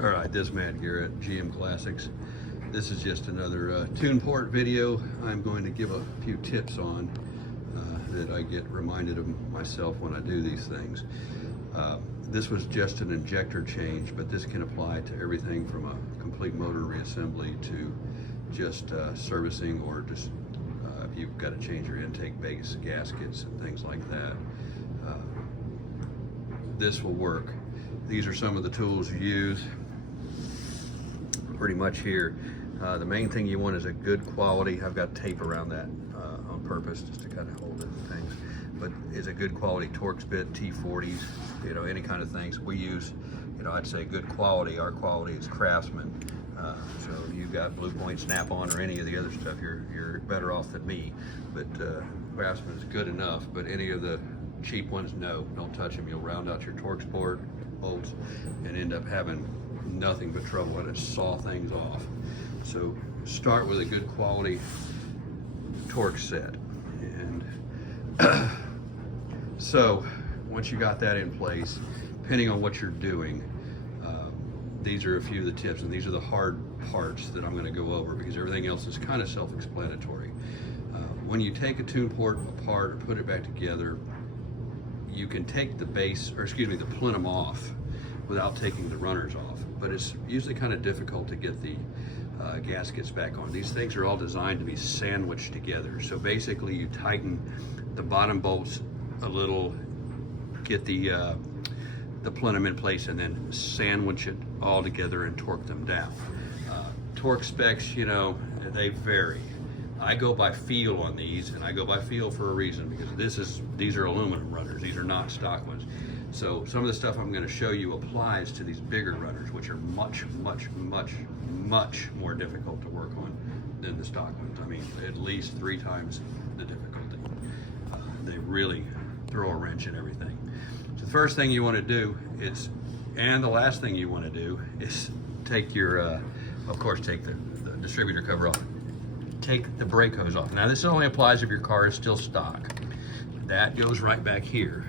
All right, this is Matt here at GM Classics. This is just another tune port video. I'm going to give a few tips on that I get reminded of myself when I do these things. This was just an injector change, but this can apply to everything from a complete motor reassembly to just servicing, or just if you've got to change your intake base gaskets and things like that. This will work. These are some of the tools you use pretty much here. The main thing you want is a good quality, I've got tape around that on purpose just to kind of hold it and things, but is a good quality Torx bit, T40s, you know, any kind of things. We use, you know, I'd say good quality. Our quality is Craftsman. So if you've got Blue Point, Snap-on, or any of the other stuff, you're better off than me. But Craftsman is good enough, but any of the cheap ones, no, don't touch them. You'll round out your Torx board bolts and end up having nothing but trouble, and it saw things off. So start with a good quality Torx set. And so once you got that in place, depending on what you're doing, these are a few of the tips, and these are the hard parts that I'm going to go over because everything else is kind of self-explanatory. When you take a tune port apart or put it back together, you can take the base, or excuse me, the plenum off without taking the runners off, but it's usually kind of difficult to get the gaskets back on. These things are all designed to be sandwiched together. So basically you tighten the bottom bolts a little, get the plenum in place, and then sandwich it all together and torque them down. Torque specs, you know, they vary. I go by feel on these, and I go by feel for a reason, because these are aluminum runners. These are not stock ones. So some of the stuff I'm going to show you applies to these bigger runners, which are much more difficult to work on than the stock ones. I mean, at least 3 times the difficulty. They really throw a wrench in everything. So the first thing you want to do is, and the last thing you want to do, is take your, of course, take the distributor cover off. Take the brake hose off. Now this only applies if your car is still stock. That goes right back here,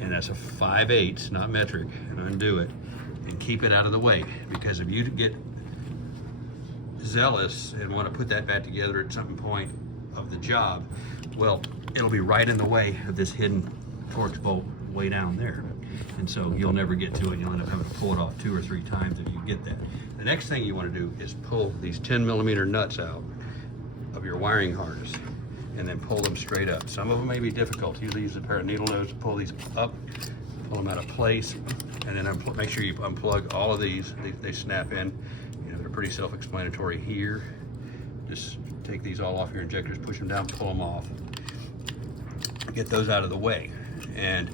and that's a 5/8, not metric, and undo it and keep it out of the way, because if you get zealous and want to put that back together at some point of the job, well, it'll be right in the way of this hidden Torx bolt way down there, and so you'll never get to it. You'll end up having to pull it off 2 or 3 times if you get that. The next thing you want to do is pull these 10mm nuts out of your wiring harness and then pull them straight up. Some of them may be difficult. Usually use a pair of needle nose to pull these up, pull them out of place, and then make sure you unplug all of these. They snap in. You know, they're pretty self-explanatory here. Just take these all off your injectors, push them down, pull them off. Get those out of the way. And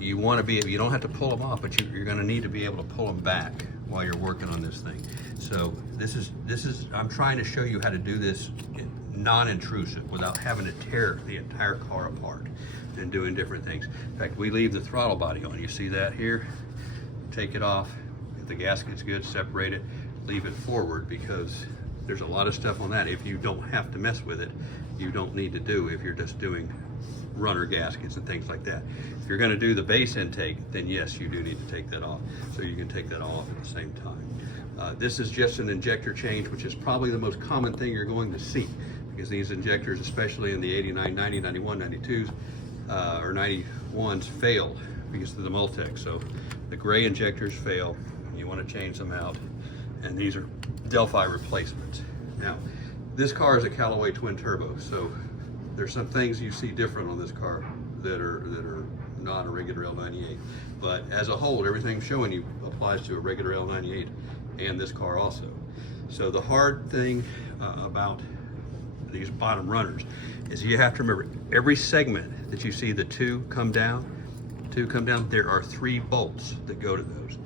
you want to be, you don't have to pull them off, but you're going to need to be able to pull them back while you're working on this thing. So this is I'm trying to show you how to do this non-intrusive without having to tear the entire car apart and doing different things. In fact, we leave the throttle body on. You see that here? Take it off. If the gasket's good, separate it, leave it forward, because there's a lot of stuff on that. If you don't have to mess with it, you don't need to do if you're just doing runner gaskets and things like that. If you're going to do the base intake, then yes, you do need to take that off. So you can take that all off at the same time. This is just an injector change, which is probably the most common thing you're going to see, because these injectors, especially in the 89, 90, 91, 92s, or 91s, failed because of the Multex. So the gray injectors fail, and you want to change them out, and these are Delphi replacements. Now, this car is a Callaway Twin Turbo, so there's some things you see different on this car that are not a regular L98, but as a whole, everything I'm showing you applies to a regular L98 and this car also. So the hard thing about these bottom runners is you have to remember, every segment that you see the two come down, there are 3 bolts that go to those.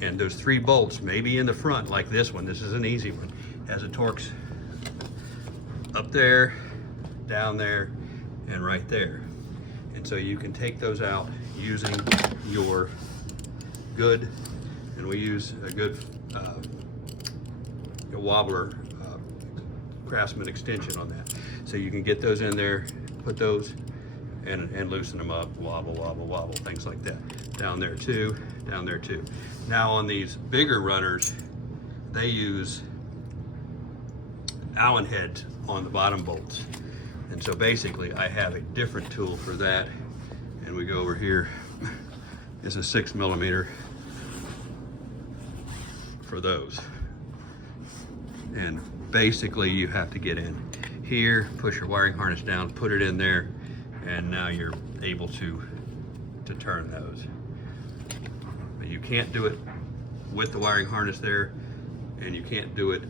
And those 3 bolts may be in the front, like this one. This is an easy one. Has a Torx up there, down there, and right there. And so you can take those out using your good, and we use a good wobbler Craftsman extension on that. So you can get those in there, put those and loosen them up, wobble, wobble, wobble, things like that. Down there too, down there too. Now on these bigger runners, they use Allen heads on the bottom bolts. And so basically I have a different tool for that. And we go over here, it's a 6mm for those. And basically you have to get in here, push your wiring harness down, put it in there, and now you're able to turn those. But you can't do it with the wiring harness there, and you can't do it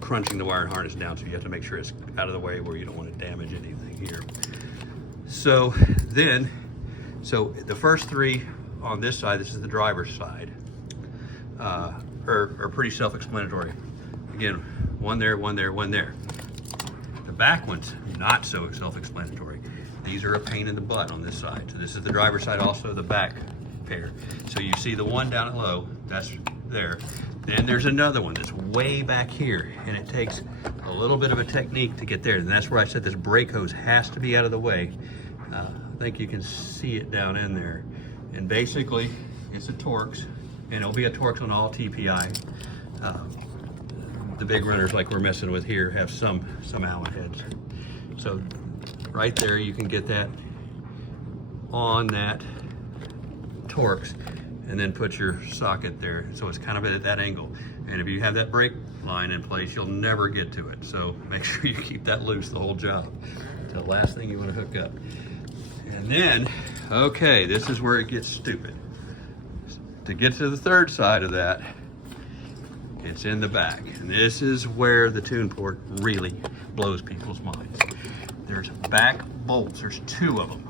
crunching the wiring harness down, so you have to make sure it's out of the way where you don't want to damage anything here. So the first three on this side, this is the driver's side, are pretty self-explanatory. Again, one there, one there, one there. The back one's not so self-explanatory. These are a pain in the butt on this side. So this is the driver's side, also the back pair. So you see the one down at low, that's there. Then there's another one that's way back here, and it takes a little bit of a technique to get there. And that's where I said this brake hose has to be out of the way. I think you can see it down in there. And basically, it's a Torx, and it'll be a Torx on all TPI. The big runners like we're messing with here have some Allen heads. So right there, you can get that on that Torx, and then put your socket there. So it's kind of at that angle. And if you have that brake line in place, you'll never get to it. So make sure you keep that loose the whole job. It's the last thing you want to hook up. And then, okay, this is where it gets stupid. To get to the third side of that, it's in the back. And this is where the tune port really blows people's minds. There's back bolts, there's two of them.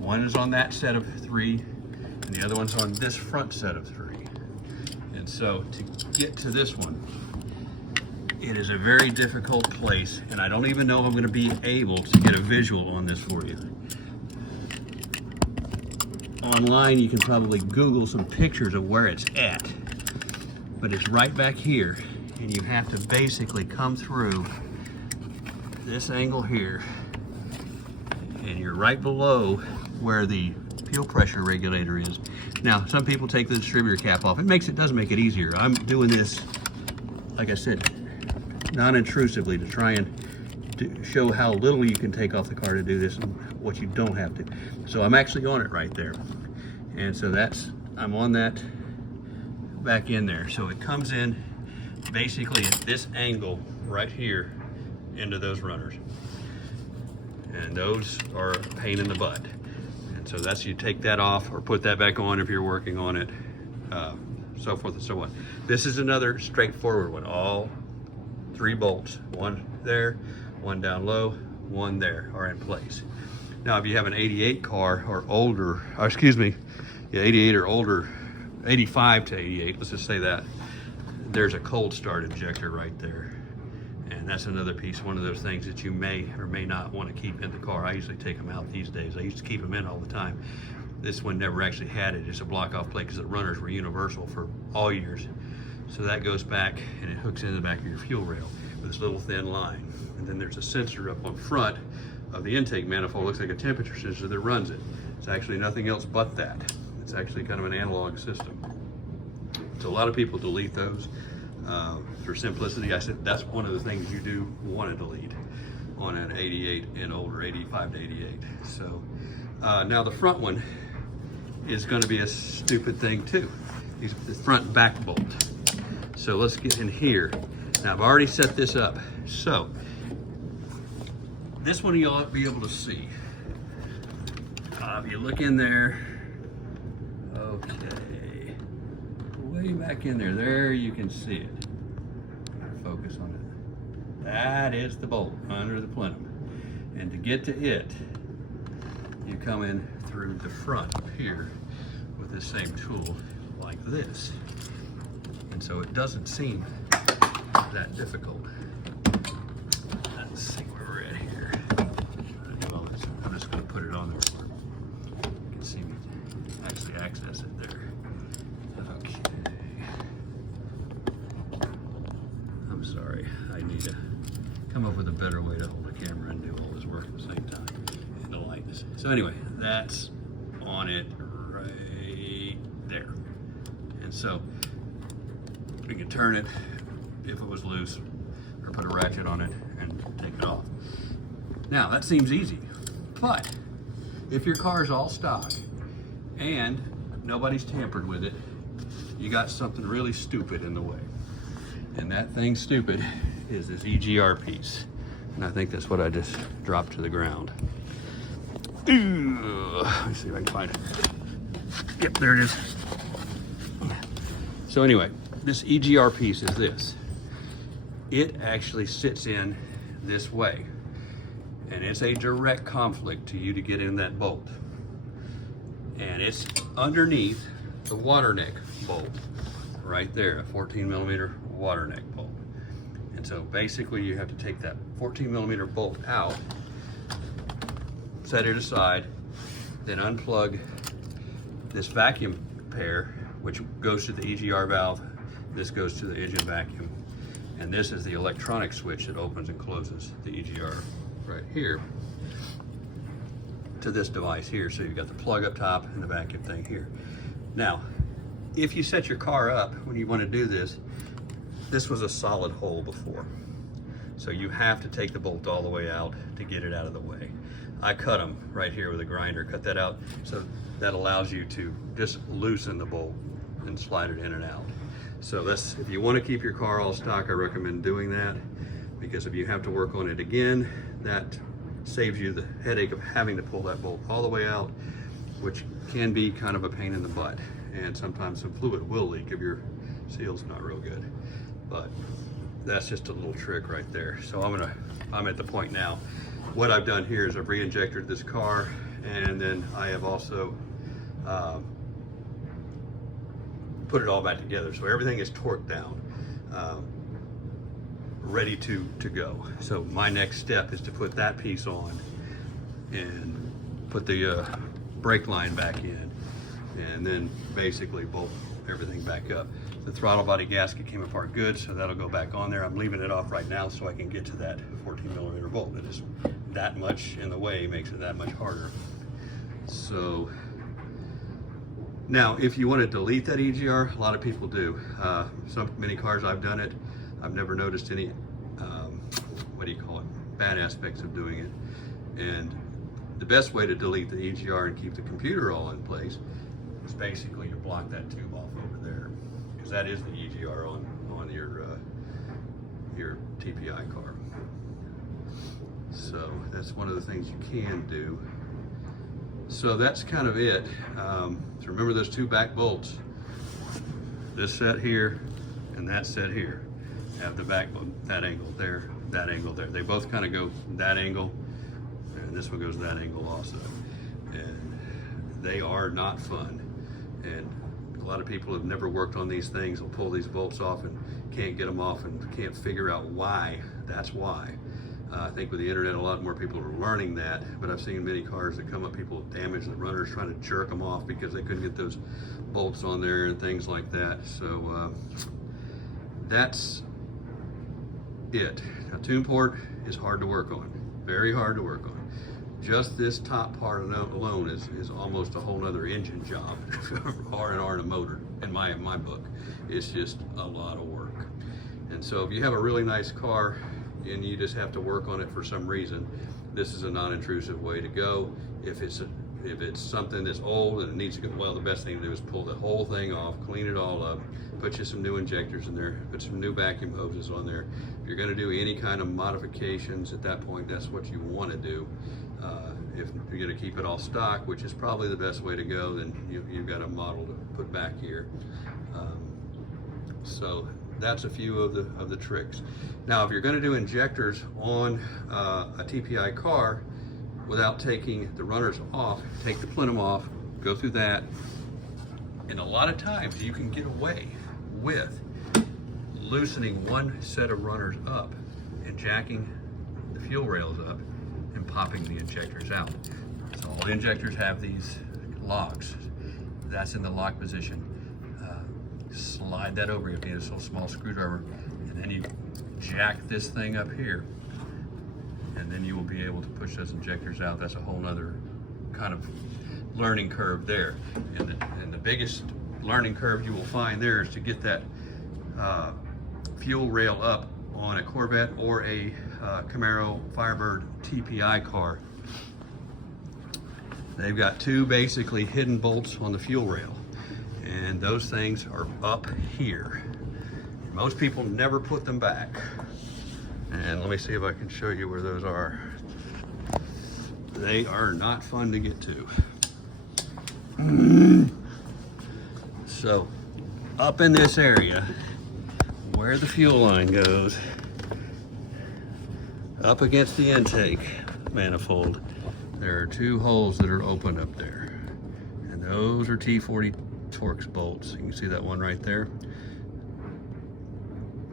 One is on that set of three, and the other one's on this front set of three. And so to get to this one, it is a very difficult place, and I don't even know if I'm going to be able to get a visual on this for you. Online, you can probably Google some pictures of where it's at, but it's right back here, and you have to basically come through this angle here, and you're right below where the fuel pressure regulator is. Now, some people take the distributor cap off. It does make it easier. I'm doing this, like I said, non-intrusively to try and show how little you can take off the car to do this and what you don't have to. So I'm actually on it right there. And so I'm on that back in there. So it comes in basically at this angle right here into those runners. And those are a pain in the butt. And so you take that off or put that back on if you're working on it, so forth and so on. This is another straightforward one. All three bolts, one there, one down low, one there, are in place. Now, if you have an 88 car or older, 88 or older, 85 to 88, let's just say that, there's a cold start injector right there. And that's another piece, one of those things that you may or may not want to keep in the car. I usually take them out these days. I used to keep them in all the time. This one never actually had it. It's a block off plate because the runners were universal for all years. So that goes back and it hooks into the back of your fuel rail with this little thin line. And then there's a sensor up on front of the intake manifold. It looks like a temperature sensor that runs it. It's actually nothing else but that. It's actually kind of an analog system. So a lot of people delete those. For simplicity, I said that's one of the things you do want to delete on an 88 and older, 85 to 88. So now the front one is going to be a stupid thing too. The front back bolt. So let's get in here. Now I've already set this up. So this one you'll be able to see. If you look in there, okay, way back in there you can see it. Focus on it. That is the bolt under the plenum. And to get to it, you come in through the front up here with this same tool like this. And so it doesn't seem that difficult. Let's see where we're at here. I'm just going to put it on there for you can see me actually access it there. Okay. I'm sorry. I need to come up with a better way to hold the camera and do all this work at the same time. And the lightness. So anyway, that's on it right there. And so you can turn it if it was loose, or put a ratchet on it and take it off. Now that seems easy, but if your car is all stock and nobody's tampered with it, you got something really stupid in the way. And that thing stupid is this EGR piece. And I think that's what I just dropped to the ground. Ooh, let me see if I can find it. Yep, there it is. So anyway, this EGR piece is this. It actually sits in this way. And it's a direct conflict to you to get in that bolt. And it's underneath the water neck bolt, right there, a 14mm water neck bolt. And so basically you have to take that 14mm bolt out, set it aside, then unplug this vacuum pair, which goes to the EGR valve. This goes to the engine vacuum. And this is the electronic switch that opens and closes the EGR right here to this device here. So you've got the plug up top and the vacuum thing here. Now, if you set your car up when you want to do this, this was a solid hole before. So you have to take the bolt all the way out to get it out of the way. I cut them right here with a grinder, cut that out. So that allows you to just loosen the bolt and slide it in and out. So that's, if you want to keep your car all stock, I recommend doing that, because if you have to work on it again, that saves you the headache of having to pull that bolt all the way out, which can be kind of a pain in the butt. And sometimes some fluid will leak if your seal's not real good. But that's just a little trick right there. So I'm at the point now. What I've done here is I've re-injected this car, and then I have also put it all back together. So everything is torqued down, ready to go. So my next step is to put that piece on and put the brake line back in, and then basically bolt everything back up. The throttle body gasket came apart good, so that'll go back on there. I'm leaving it off right now so I can get to that 14mm bolt. It is that much in the way, makes it that much harder. So now, if you want to delete that EGR, a lot of people do. Many cars I've done it, I've never noticed any, what do you call it, bad aspects of doing it. And the best way to delete the EGR and keep the computer all in place is basically to block that tube off over there, because that is the EGR on your TPI car. So that's one of the things you can do. So that's kind of it. So remember those two back bolts, this set here and that set here, have the back, that angle there, that angle there. They both kind of go that angle, and this one goes that angle also. And they are not fun. And a lot of people have never worked on these things, will pull these bolts off and can't get them off and can't figure out why. That's why. I think with the internet, a lot more people are learning that, but I've seen many cars that come up, people damage the runners trying to jerk them off because they couldn't get those bolts on there and things like that. So that's it. Now, tune port is hard to work on, very hard to work on. Just this top part alone is almost a whole nother engine job, R&R and a motor, in my book. It's just a lot of work. And so if you have a really nice car and you just have to work on it for some reason, this is a non-intrusive way to go. If it's something that's old and it needs to go, well, the best thing to do is pull the whole thing off, clean it all up, put you some new injectors in there, put some new vacuum hoses on there. If you're gonna do any kind of modifications at that point, that's what you wanna do. If you're gonna keep it all stock, which is probably the best way to go, then you've got a model to put back here. So that's a few of the tricks. Now, if you're gonna do injectors on a TPI car without taking the runners off, take the plenum off, go through that, and a lot of times you can get away with loosening one set of runners up and jacking the fuel rails up and popping the injectors out. So all injectors have these locks. That's in the lock position. Slide that over. You need a little small screwdriver, and then you jack this thing up here, and then you will be able to push those injectors out. That's a whole nother kind of learning curve there. And the biggest learning curve you will find there is to get that fuel rail up on a Corvette or a Camaro Firebird TPI car. They've got two basically hidden bolts on the fuel rail, and those things are up here. Most people never put them back. And let me see if I can show you where those are. They are not fun to get to. So, up in this area, where the fuel line goes, up against the intake manifold, there are two holes that are open up there. And those are T40 Torx bolts. You can see that one right there.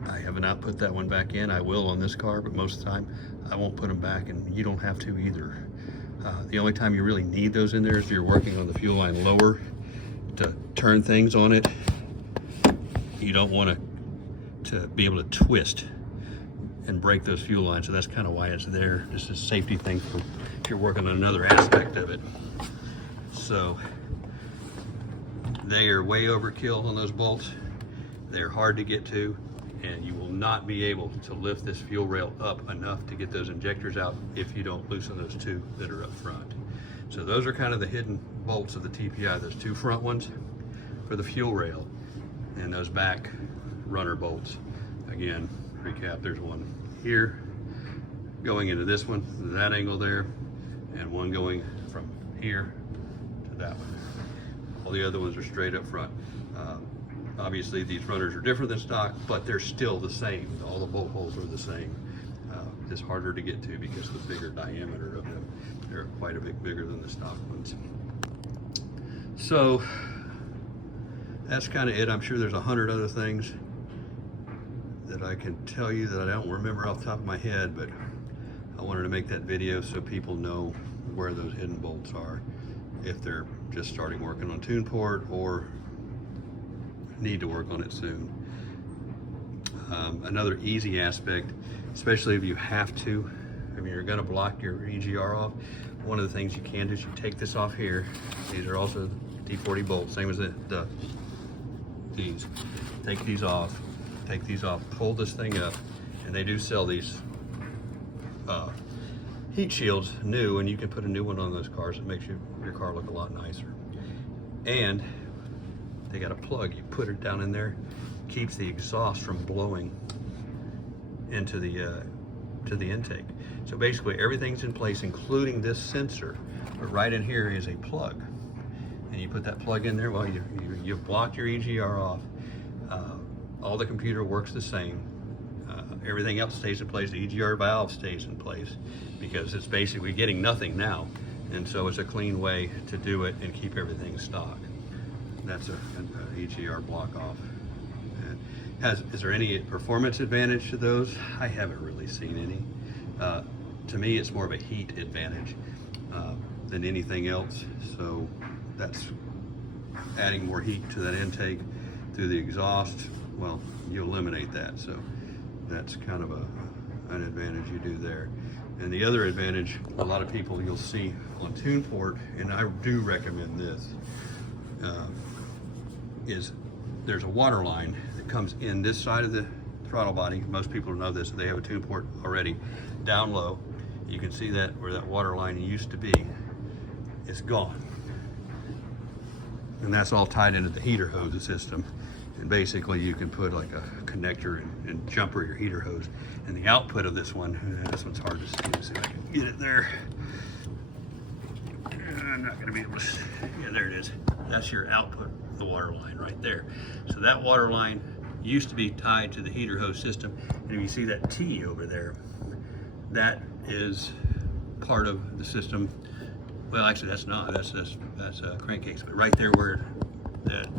I have not put that one back in. I will on this car, but most of the time I won't put them back, and you don't have to either. The only time you really need those in there is if you're working on the fuel line lower to turn things on it. You don't want to be able to twist and break those fuel lines, so that's kind of why it's there. Just a safety thing for if you're working on another aspect of it. So they are way overkill on those bolts. They're hard to get to, and you will not be able to lift this fuel rail up enough to get those injectors out if you don't loosen those two that are up front. So those are kind of the hidden bolts of the TPI, those two front ones for the fuel rail, and those back runner bolts. Again, recap, there's one here going into this one, that angle there, and one going from here to that one. All the other ones are straight up front. Obviously these runners are different than stock, but they're still the same. All the bolt holes are the same. Just harder to get to because of the bigger diameter of them. They're quite a bit bigger than the stock ones. So that's kind of it. I'm sure there's 100 other things that I can tell you that I don't remember off the top of my head, but I wanted to make that video so people know where those hidden bolts are if they're just starting working on tune port or need to work on it soon. Another easy aspect, especially if you have to, I mean, you're going to block your EGR off, one of the things you can do is you take this off here. These are also T40 bolts, same as these. Take these off, pull this thing up, and they do sell these heat shields new, and you can put a new one on those cars. It makes your car look a lot nicer. And they got a plug, you put it down in there, keeps the exhaust from blowing into the to the intake. So basically everything's in place, including this sensor, but right in here is a plug, and you put that plug in there. Well, you've blocked your EGR off. All the computer works the same. Everything else stays in place. The EGR valve stays in place because it's basically getting nothing now, and so it's a clean way to do it and keep everything stock. That's an EGR block off. Is there any performance advantage to those? I haven't really seen any. To me, it's more of a heat advantage than anything else. So that's adding more heat to that intake through the exhaust. Well, you eliminate that. So that's kind of an advantage you do there. And the other advantage, a lot of people you'll see on tune port, and I do recommend this, is there's a water line that comes in this side of the throttle body. Most people know this, they have a tune port already. Down low, you can see that where that water line used to be, it's gone. And that's all tied into the heater hose system. And basically you can put like a connector and jumper your heater hose. And the output of this one's hard to see. Let's see if I can get it there. I'm not gonna be able to, yeah, there it is. That's your output, the water line right there. So that water line used to be tied to the heater hose system. And if you see that T over there, that is part of the system. Well, actually that's not, that's a crankcase, but right there where that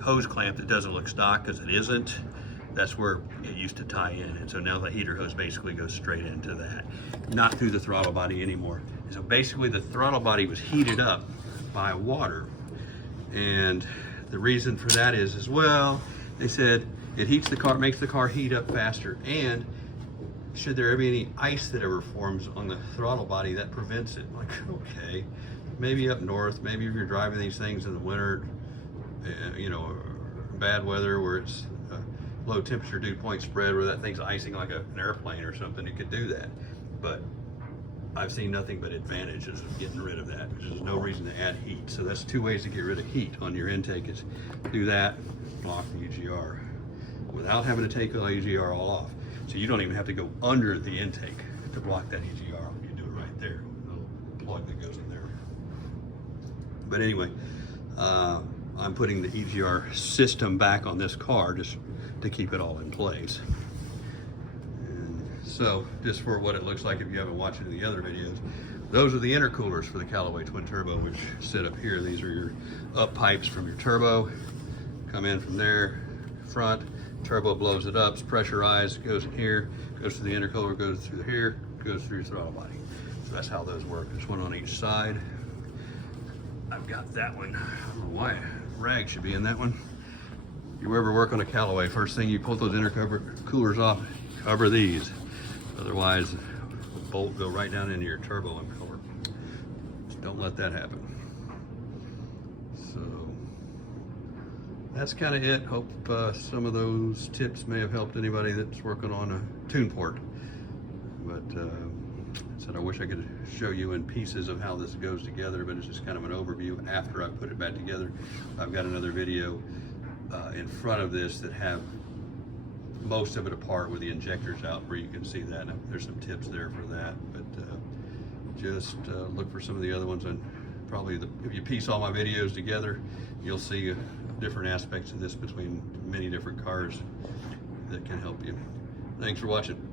hose clamp that doesn't look stock because it isn't, that's where it used to tie in. And so now the heater hose basically goes straight into that, not through the throttle body anymore. And so basically the throttle body was heated up by water. And the reason for that is well, they said it heats the car, makes the car heat up faster, and should there ever be any ice that ever forms on the throttle body, that prevents it. Like, okay, maybe up north, maybe if you're driving these things in the winter, you know, bad weather where it's low temperature dew point spread where that thing's icing like an airplane or something, it could do that. But I've seen nothing but advantages of getting rid of that. There's no reason to add heat. So that's two ways to get rid of heat on your intake, is do that, block the UGR without having to take the UGR all off. So you don't even have to go under the intake to block that UGR. You do it right there, a little plug that goes in there. But anyway, I'm putting the EGR system back on this car just to keep it all in place. And so, just for what it looks like if you haven't watched any of the other videos, those are the intercoolers for the Callaway Twin Turbo, which sit up here. These are your up pipes from your turbo. Come in from there, front, turbo blows it up, it's pressurized, goes in here, goes to the intercooler, goes through here, goes through your throttle body. So that's how those work. There's one on each side. I've got that one. I don't know why rag should be in that one. If you ever work on a Callaway, first thing you pull those intercoolers off, cover these. Otherwise, the bolt go right down into your turbo impeller. Just don't let that happen. So that's kind of it. Hope some of those tips may have helped anybody that's working on a tune port. But I said I wish I could show you in pieces of how this goes together, but it's just kind of an overview after I put it back together. I've got another video in front of this that have most of it apart with the injectors out where you can see that. And there's some tips there for that, but just look for some of the other ones. And probably if you piece all my videos together, you'll see different aspects of this between many different cars that can help you. Thanks for watching.